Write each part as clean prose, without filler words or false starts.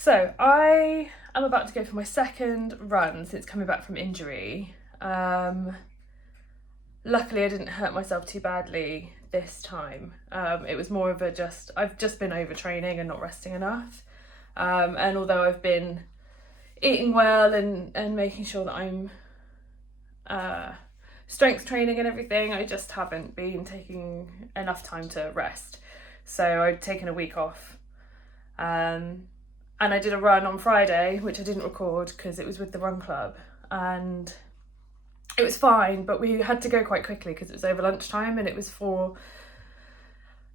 So I am about to go for my second run since coming back from injury. Luckily, I didn't hurt myself too badly this time. It was more of I've just been overtraining and not resting enough. And although I've been eating well and making sure that I'm strength training and everything, I just haven't been taking enough time to rest. So I'd taken a week off. And I did a run on Friday, which I didn't record because it was with the run club, and it was fine, but we had to go quite quickly because it was over lunchtime, and it was for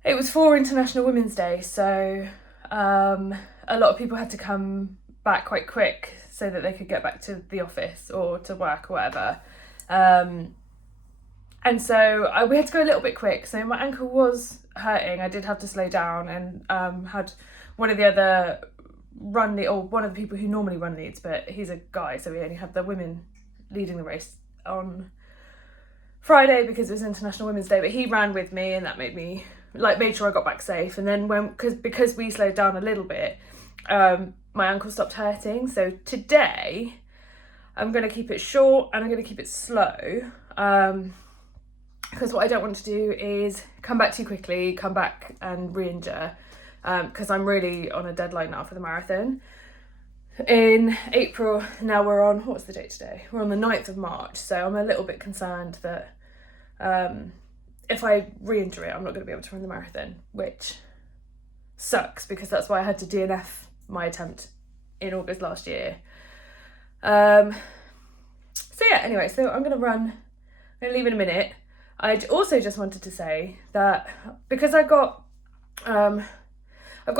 International Women's Day, so a lot of people had to come back quite quick so that they could get back to the office or to work or whatever. And so we had to go a little bit quick, so my ankle was hurting. I did have to slow down, and had one of the people who normally run leads, but he's a guy, so we only had the women leading the race on Friday because it was International Women's Day, but he ran with me, and that made sure I got back safe. And then because we slowed down a little bit, my ankle stopped hurting. So today I'm going to keep it short and I'm going to keep it slow, because what I don't want to do is come back too quickly, come back and re-injure, because I'm really on a deadline now for the marathon. In April, now what's the date today? We're on the 9th of March, so I'm a little bit concerned that if I re-injure it, I'm not going to be able to run the marathon, which sucks because that's why I had to DNF my attempt in August last year. So I'm going to run. I'm going to leave in a minute. I also just wanted to say that because I've got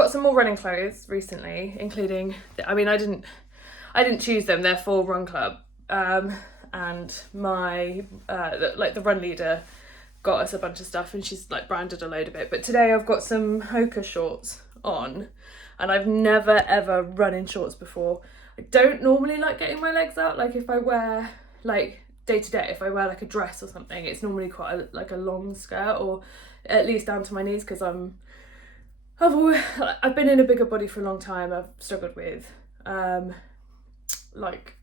some more running clothes recently, including, I didn't choose them, they're for Run Club, and my, the run leader got us a bunch of stuff and she's branded a load of it, but today I've got some Hoka shorts on, and I've never ever run in shorts before. I don't normally like getting my legs out, if I wear, day to day, if I wear a dress or something, it's normally quite a long skirt, or at least down to my knees, because I've been in a bigger body for a long time. I've struggled with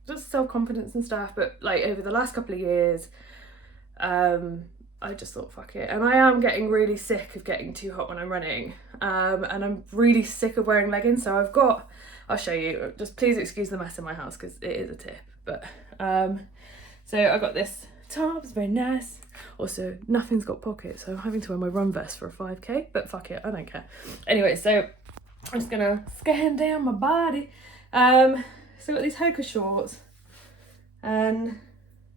just self-confidence and stuff, but over the last couple of years, I just thought fuck it, and I am getting really sick of getting too hot when I'm running, and I'm really sick of wearing leggings. So I'll show you, just please excuse the mess in my house because it is a tip, but so I got this top, it's very nice. Also, nothing's got pockets, so I'm having to wear my run vest for a 5k, but fuck it, I don't care. Anyway, so I'm just gonna scan down my body. So I've got these Hoka shorts, and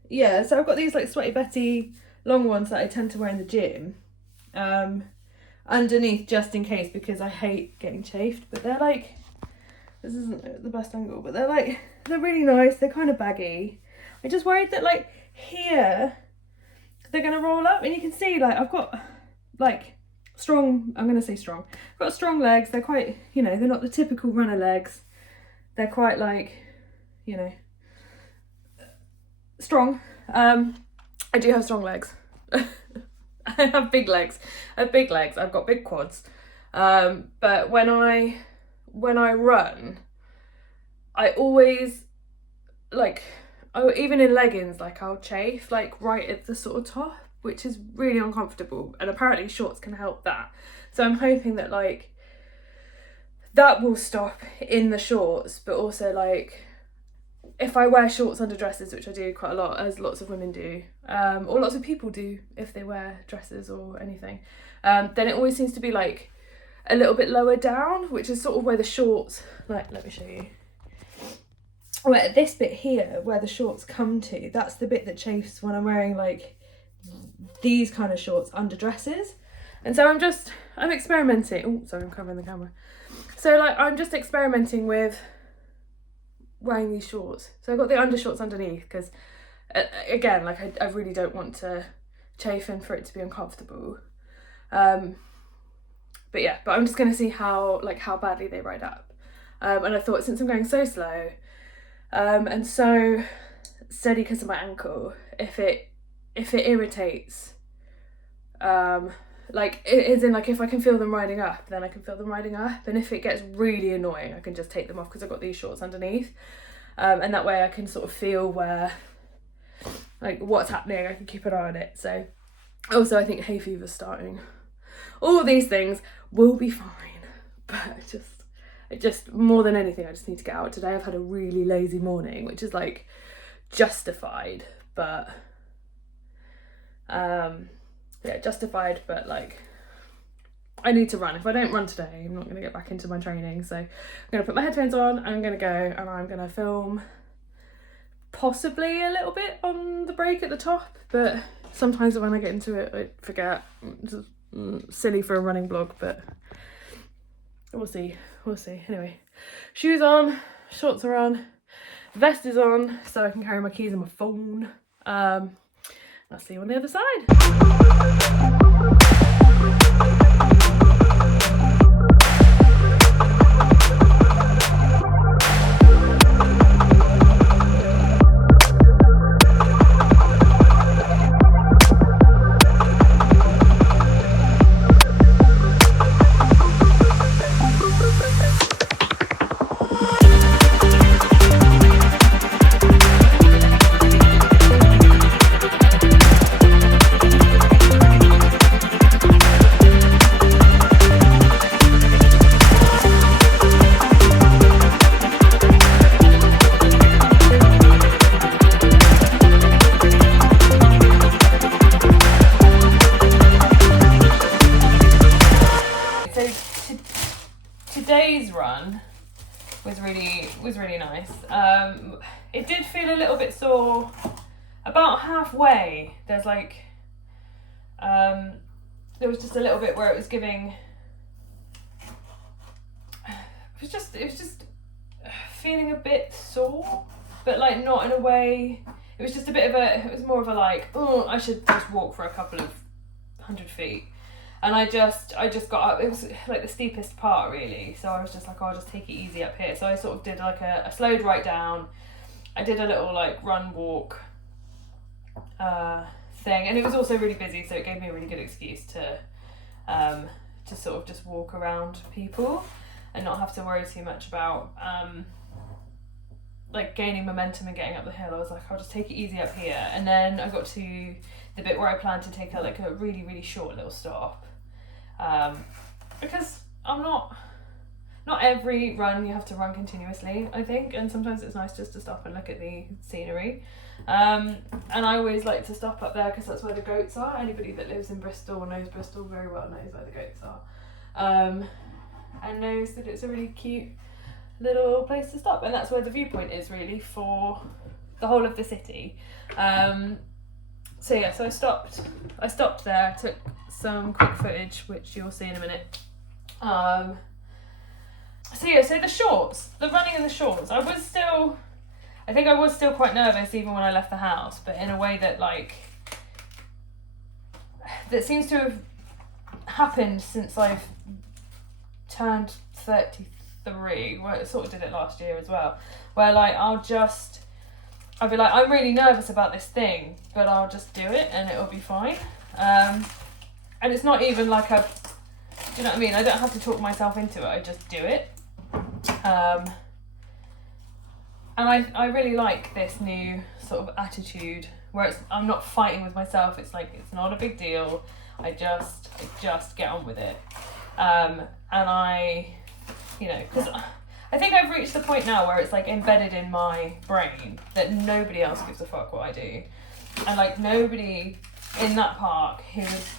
yeah, so I've got these Sweaty Betty long ones that I tend to wear in the gym, underneath, just in case, because I hate getting chafed, but they're this isn't the best angle, but they're really nice, they're kind of baggy. I'm just worried that here they're gonna roll up, and you can see I've got strong, I'm gonna say strong, I've got strong legs. They're quite, they're not the typical runner legs, they're quite strong. I do have strong legs. I have big legs. I've got big quads, but when I run, I always even in leggings, I'll chafe right at the sort of top, which is really uncomfortable, and apparently shorts can help that. So I'm hoping that that will stop in the shorts, but also if I wear shorts under dresses, which I do quite a lot, as lots of women do, or lots of people do if they wear dresses or anything, then it always seems to be a little bit lower down, which is sort of where the shorts, let me show you. Where this bit here, where the shorts come to, that's the bit that chafes when I'm wearing these kind of shorts under dresses. And so I'm experimenting. Oh, sorry, I'm covering the camera. So I'm just experimenting with wearing these shorts. So I've got the undershorts underneath because, again, I really don't want to chafe and for it to be uncomfortable. But I'm just going to see how badly they ride up. And I thought, since I'm going so slow, and so steady because of my ankle, if it irritates Like, it is in, like, if I can feel them riding up, then I can feel them riding up. And if it gets really annoying, I can just take them off because I've got these shorts underneath. And that way I can sort of feel where, like, what's happening. I can keep an eye on it. So, also, I think hay fever's starting. All these things will be fine. But just more than anything, I just need to get out. Today I've had a really lazy morning, which is, like, justified. But, yeah, justified, but like I need to run. If I don't run today, I'm not going to get back into my training. So I'm going to put my headphones on, I'm going to go and I'm going to film possibly a little bit on the break at the top, but sometimes when I get into it I forget. It's silly for a running blog, but we'll see. Anyway, shoes on, shorts are on, vest is on so I can carry my keys and my phone. I'll see you on the other side. Today's run was really nice. It did feel a little bit sore about halfway. There's like there was just a little bit where it was giving. It was just feeling a bit sore, but like not in a way. It was just a bit of a. It was more of a like, oh, I should just walk for a couple of 100 feet. And I just got up. It was like the steepest part, really. So I was just like, oh, I'll just take it easy up here. So I sort of did like I slowed right down. I did a little like run walk thing, and it was also really busy, so it gave me a really good excuse to sort of just walk around people and not have to worry too much about like gaining momentum and getting up the hill. I was like, I'll just take it easy up here, and then I got to the bit where I planned to take a really, really short little stop. Because I'm not every run you have to run continuously, I think, and sometimes it's nice just to stop and look at the scenery. And I always like to stop up there because that's where the goats are. Anybody that lives in Bristol or knows Bristol very well knows where the goats are, and knows that it's a really cute little place to stop, and that's where the viewpoint is really for the whole of the city. So yeah, so I stopped there, took some quick footage, which you'll see in a minute. So the shorts, the running in the shorts, I think I was still quite nervous even when I left the house, but in a way that that seems to have happened since I've turned 33, well, I sort of did it last year as well, where like I'll be like, I'm really nervous about this thing, but I'll just do it and it'll be fine. And it's not even like do you know what I mean? I don't have to talk myself into it, I just do it. And I really like this new sort of attitude where I'm not fighting with myself. It's like, it's not a big deal. I just get on with it. And because I think I've reached the point now where it's like embedded in my brain that nobody else gives a fuck what I do. And like nobody in that park who is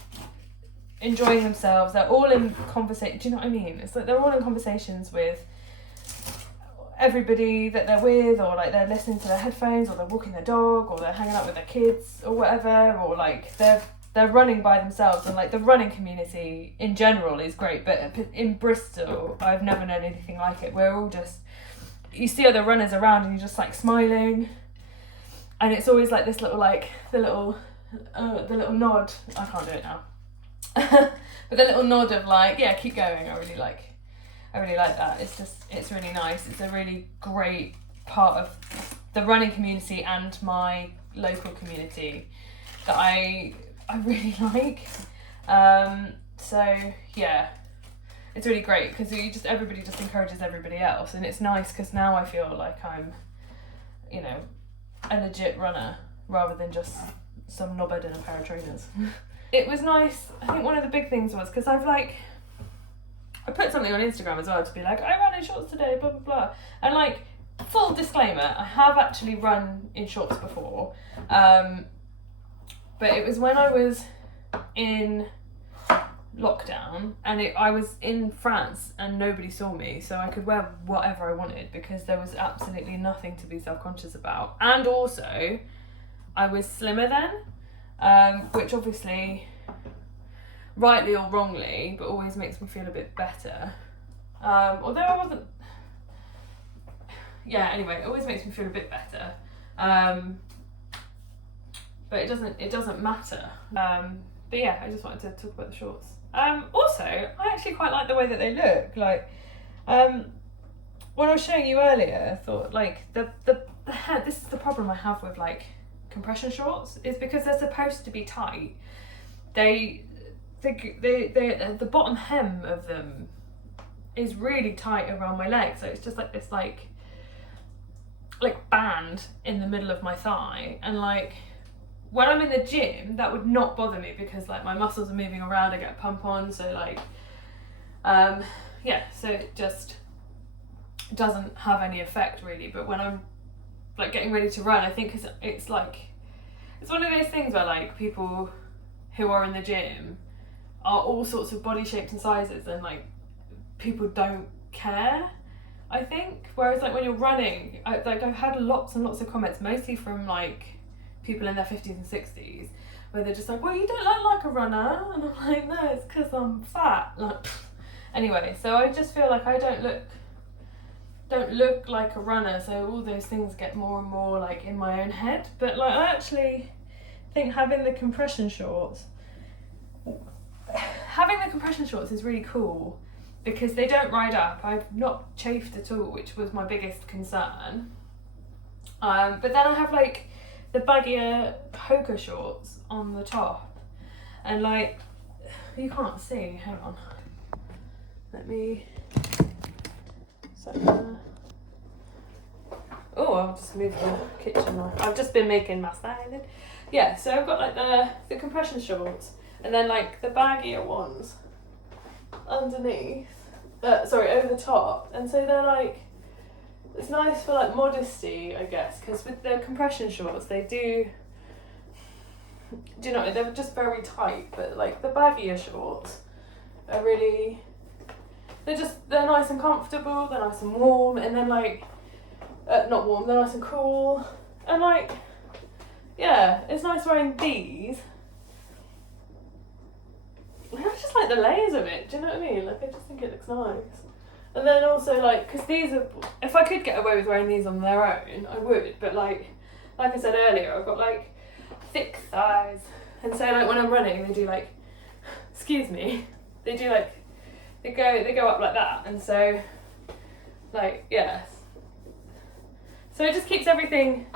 enjoying themselves, they're all in conversation. Do you know what I mean? It's like they're all in conversations with everybody that they're with, or like they're listening to their headphones, or they're walking their dog, or they're hanging out with their kids or whatever, or like they're running by themselves. And like the running community in general is great, but in Bristol I've never known anything like it. We're all just, you see other runners around and you're just like smiling, and it's always like this little like the little nod. I can't do it now. But the little nod of like, yeah, keep going. I really like that. It's really nice. It's a really great part of the running community and my local community that I really like. So yeah, it's really great because everybody just encourages everybody else, and it's nice because now I feel like I'm, you know, a legit runner rather than just some knobhead in a pair of trainers. It was nice. I think one of the big things was because I put something on Instagram as well to be like, I ran in shorts today, blah blah blah, and like, full disclaimer, I have actually run in shorts before, but it was when I was in lockdown and I was in France and nobody saw me, so I could wear whatever I wanted because there was absolutely nothing to be self-conscious about. And also I was slimmer then, which obviously, rightly or wrongly, but always makes me feel a bit better, although I wasn't, yeah, anyway, it always makes me feel a bit better, but it doesn't matter. But yeah, I just wanted to talk about the shorts. Also, I actually quite like the way that they look. Like, when I was showing you earlier, I thought like the head. This is the problem I have with like compression shorts, is because they're supposed to be tight. The bottom hem of them is really tight around my leg, so it's just like this like band in the middle of my thigh, and like, when I'm in the gym, that would not bother me because like my muscles are moving around, I get a pump on, so like, yeah, so it just doesn't have any effect really. But when I'm like getting ready to run, I think it's like, it's one of those things where like people who are in the gym are all sorts of body shapes and sizes, and like people don't care, I think. Whereas like when you're running, I've had lots and lots of comments, mostly from like people in their 50s and 60s, where they're just like, well, you don't look like a runner, and I'm like, no, it's because I'm fat. Like, anyway, so I just feel like I don't look like a runner, so all those things get more and more like in my own head. But like, I actually think having the compression shorts is really cool because they don't ride up. I've not chafed at all, which was my biggest concern. But then I have like the baggier Hoka shorts on the top, and like, you can't see, hang on, let me, oh, I'll just move the kitchen knife. I've just been making my salad. Yeah, so I've got like the compression shorts, and then like the baggier ones underneath, over the top, and so they're like, it's nice for like modesty, I guess, because with the compression shorts, do you know, they're just very tight, but like the baggier shorts are really, they're nice and comfortable, they're nice and warm, and then like, not warm, they're nice and cool, and like, yeah, it's nice wearing these. I just like the layers of it, do you know what I mean? Like, I just think it looks nice. And then also like, because these are, if I could get away with wearing these on their own, I would, but like I said earlier, I've got like thick thighs, and so like when I'm running, they do like, excuse me, they do like, they go up like that, and so like, yeah, so it just keeps everything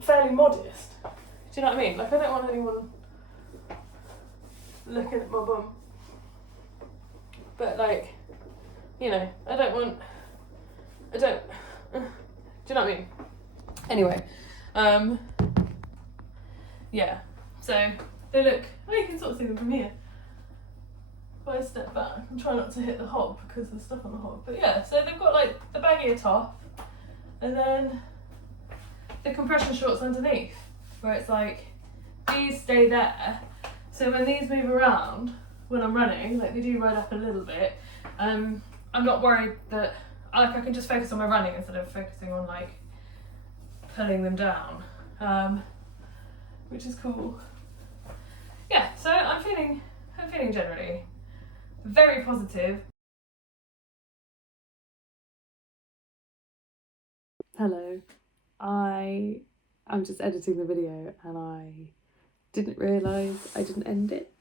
fairly modest, do you know what I mean? Like, I don't want anyone looking at my bum, but like, you know, do you know what I mean? Anyway, yeah, so they look, oh, you can sort of see them from here. If I step back and try not to hit the hob because there's stuff on the hob, but yeah, so they've got like the baggier top, and then the compression shorts underneath, where it's like, these stay there, so when these move around, when I'm running, like they do ride up a little bit, I'm not worried that, like, I can just focus on my running instead of focusing on like pulling them down, which is cool. Yeah, so I'm feeling generally very positive. Hello, I'm just editing the video and I didn't realise I didn't end it.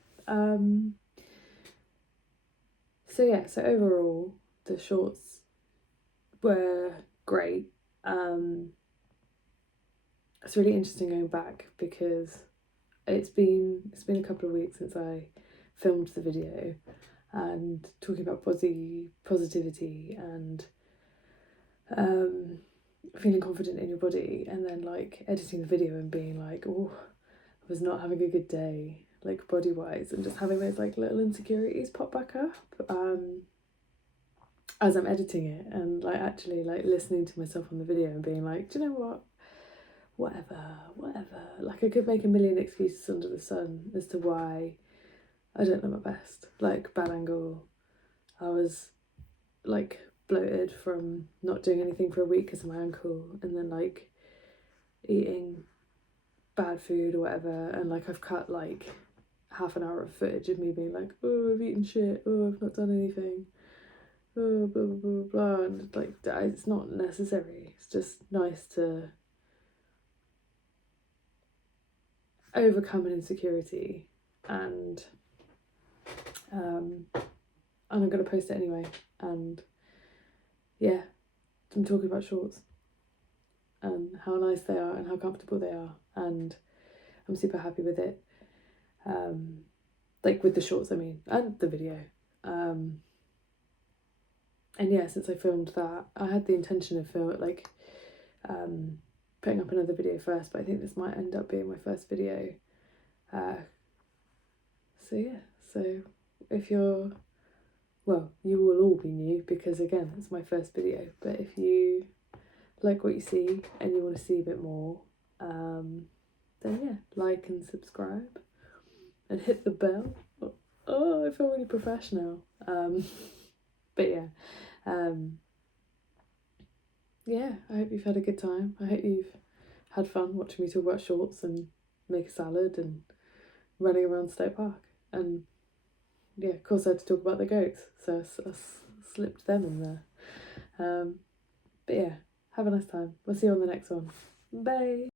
So yeah, so overall the shorts were great. It's really interesting going back because it's been a couple of weeks since I filmed the video and talking about body positivity and feeling confident in your body, and then like editing the video and being like, oh, I was not having a good day, like body wise, and just having those like little insecurities pop back up as I'm editing it, and like actually like listening to myself on the video and being like, do you know what, whatever, like I could make a million excuses under the sun as to why I don't look my best, like bad angle, I was like bloated from not doing anything for a week because of my ankle, and then like eating bad food or whatever, and like I've cut like half an hour of footage of me being like, oh, I've eaten shit, oh, I've not done anything, oh, blah blah blah blah, and like it's not necessary. It's just nice to overcome an insecurity, and I'm gonna post it anyway. And yeah, I'm talking about shorts and how nice they are and how comfortable they are, and I'm super happy with it. Like with the shorts, I mean, and the video. And yeah, since I filmed that, I had the intention of putting up another video first, but I think this might end up being my first video. So yeah, so if you're, well, you will all be new because again, it's my first video, but if you like what you see and you want to see a bit more, then yeah, like and subscribe and hit the bell. Oh, I feel really professional. But yeah, yeah, I hope you've had a good time. I hope you've had fun watching me talk about shorts and make a salad and running around Stoke Park. And yeah, of course I had to talk about the goats, so I slipped them in there. But yeah, have a nice time. We'll see you on the next one. Bye.